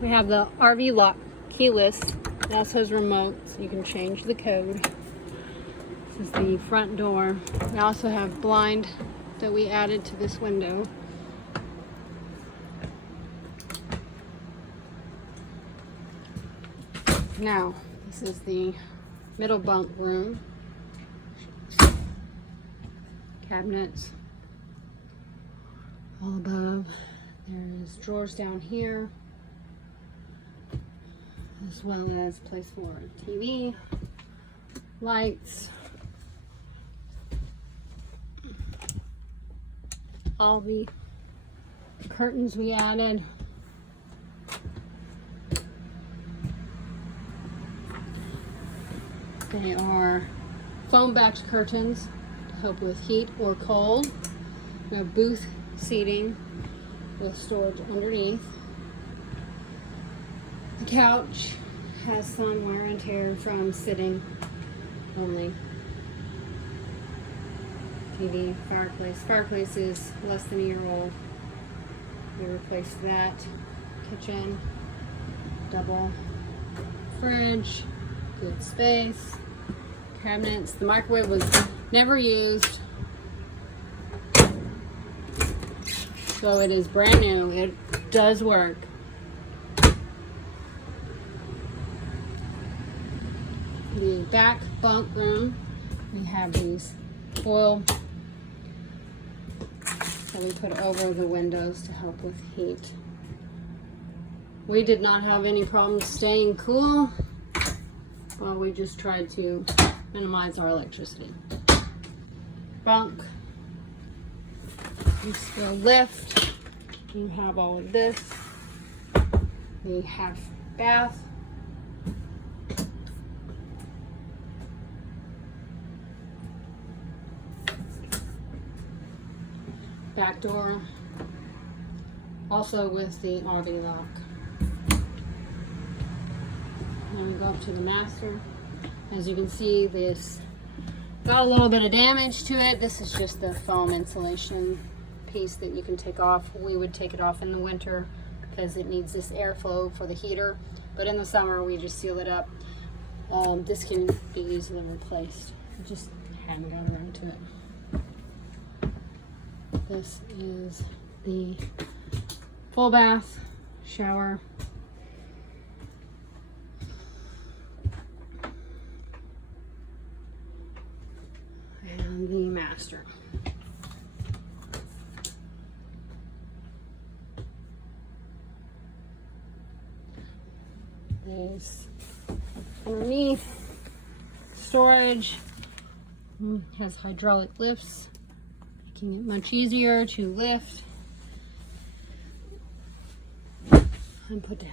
We have the RV lock keyless. It also has remote, so you can change the code. This is the front door. We also have blind that we added to this window. Now, this is the middle bunk room. Cabinets all above. There's drawers down here, as well as place for TV, lights, all the curtains we added. They are foam backed curtains to help with heat or cold. We have booth seating with storage underneath. The couch has some wear and tear from sitting only. TV, fireplace. Fireplace is less than a year old. We replaced that. Kitchen, double fridge, good space. Cabinets. The microwave was never used, so it is brand new. It does work. The back bunk room, we have these foil that we put over the windows to help with heat. We did not have any problems staying cool. Well, we just tried to minimize our electricity. Bunk. This will lift. You have all of this. We have bath. Back door. Also with the RV lock. Then we go up to the master. As you can see, this got a little bit of damage to it. This is just the foam insulation piece that you can take off. We would take it off in the winter because it needs this airflow for the heater. But in the summer, we just seal it up. This can be easily replaced. I just haven't got around to it. This is the full bath, shower. And the master. There's underneath storage. Has hydraulic lifts, making it much easier to lift and put down.